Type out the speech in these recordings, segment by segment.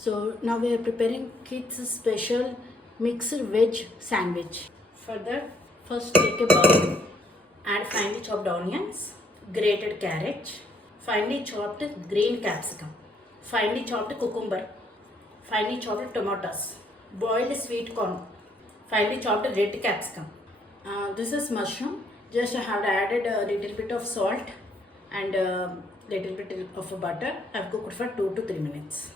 So now we are preparing kids special mixed veg sandwich. For that, first take a bowl, add finely chopped onions, grated carrot, finely chopped green capsicum, finely chopped cucumber, finely chopped tomatoes, boiled sweet corn, finely chopped red capsicum. This is mushroom. Just I have added a little bit of salt and a little bit of butter. I have cooked for 2 to 3 minutes.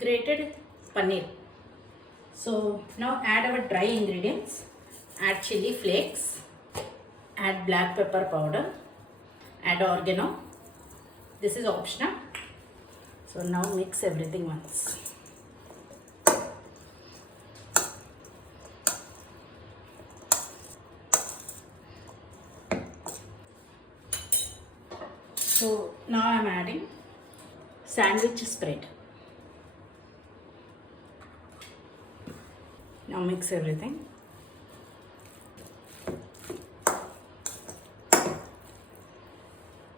Grated paneer. So now add our dry ingredients. Add chili flakes. Add black pepper powder. Add oregano. This is optional. So now mix everything once. So now I am adding sandwich spread. Now mix everything.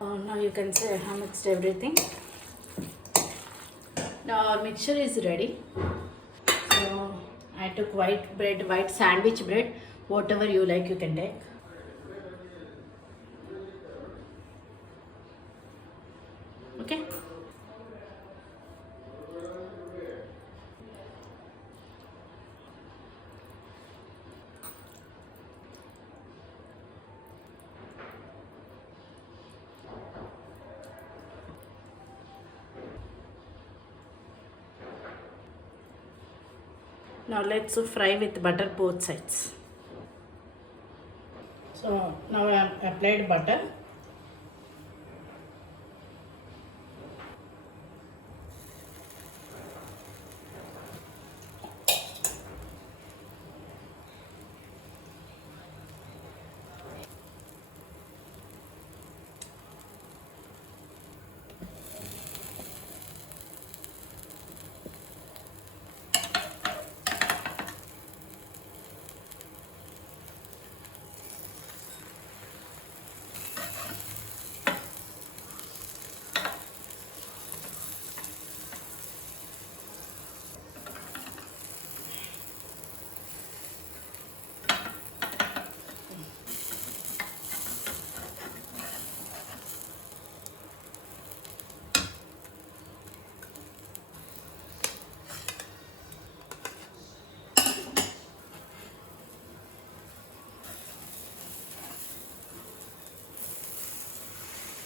Now you can say I have mixed everything. Now our mixture is ready. So I took white bread, white sandwich bread, whatever you like you can take. Okay. Now let's fry with butter both sides. So now I have applied butter.